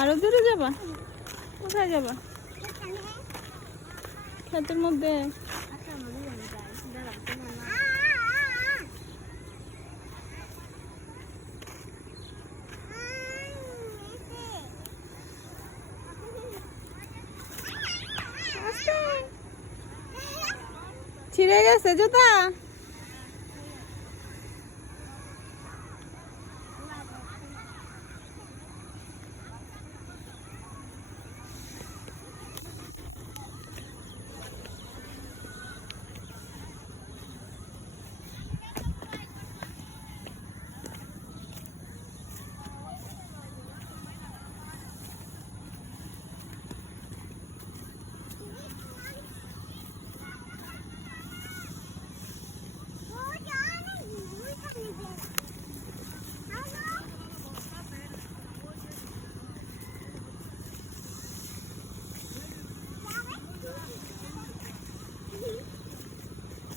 আরো দূরে যাবা? কোথায় যাবা? ক্ষেতের মধ্যে। ছিঁড়ে গেছে জুতা।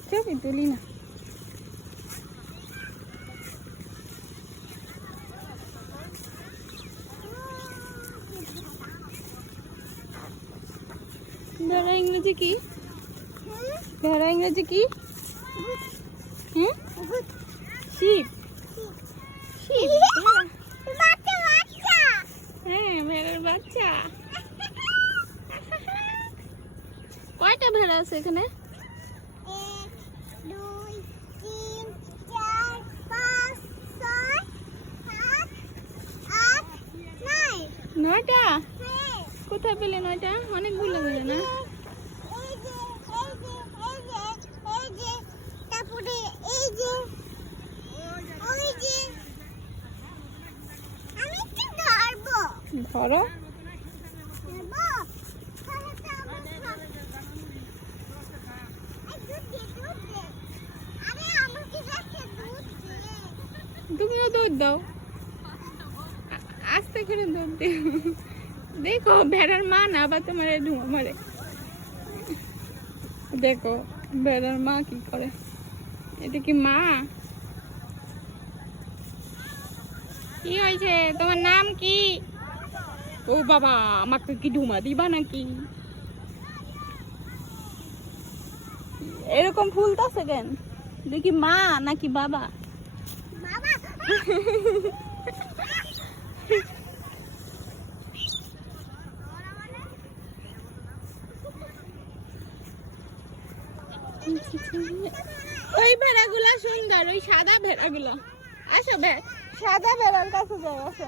ছবি তুলি না। ধরা ইংরেজি কি? ধরা ইংরেজি কি? শিপ। শিপ। হ্যাঁ, ভেড়ার বাচ্চা। কয়টা ভেড়া আছে এখানে? 1 2 3 4 5 6 7 8 9 9টা? কোথায় পেলে 9টা? অনেকগুলো পেলে না? তারপরে এই যে ওই যে আমি একটু ধরবো। ধরো। তুমিও দৌড় দাও, আস্তে করে দৌড় দিও। দেখো ভেড়ার মা না আবার তোমার ধুমা মারে। দেখো ভেড়ার মা কি করে। এটা কি মা? কি হয়েছে? তোমার নাম কি? ও বাবা, আমাকে কি ধুমা দিবা নাকি? এরকম ফুলতাছে কেন? দেখি মা নাকি বাবা? ওই ভেড়াগুলা সুন্দর, ওই সাদা ভেড়াগুলো। আসো সাদা ভেড়ার কাছে যাও, আসো।